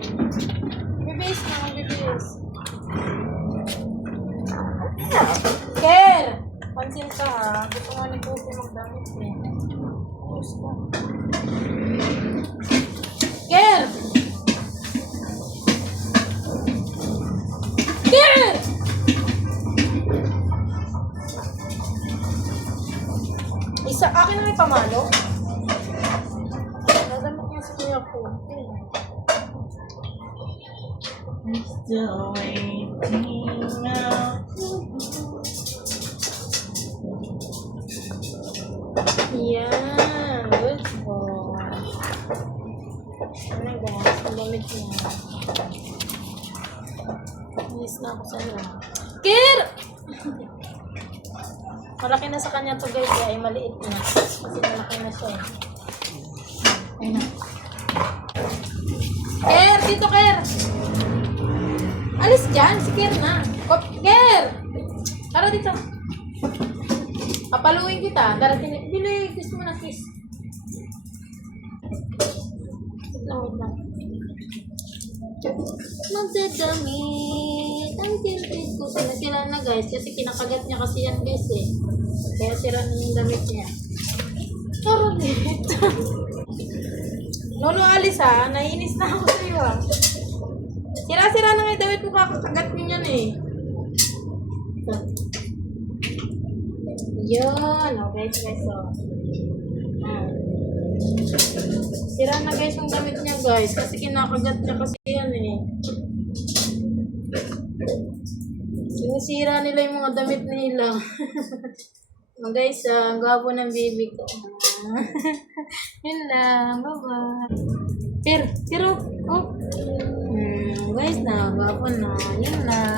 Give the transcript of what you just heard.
Bibis na, bibis. Ker! Pansin ka ha. Gusto nga ni Pupi magdamit eh. Ka. Ker! Ker! Isa, akin na may pamalo. Nadamot niya si Kuya Pupi. Still waiting now. Yan. Good boy. Ano guys, niya. Miss na ako sa iyo. Kir! malaki na sa kanya to guys, kaya ay maliit na. Kasi malaki na siya eh. Ayun na. Dyan, si Kir na. Kir! Tara dito. Papaluin kita. Darating, bili, kiss mo na kiss. Wait lang, wait lang. Ang tintin ko. Sila sila na guys. Kasi kinakagat niya kasi yan guys eh. Kaya sira na yung damit niya. Karolit. Lolo alis ha. Naiinis na ako sa iyo. Sira-sira na nga yung damit mo kakakagat niyo yan eh. Yun. Okay, guys. So. Ah. Sira na guys yung damit niya guys. Kasi kinakagat niya kasi yan eh. Sinisira nila yung mga damit nila. Mga guys, ah, ang gwapo ng baby ko. Yun lang. Bye-bye. Pero, pero, oh. Guys na, gwapo na. Yun lang.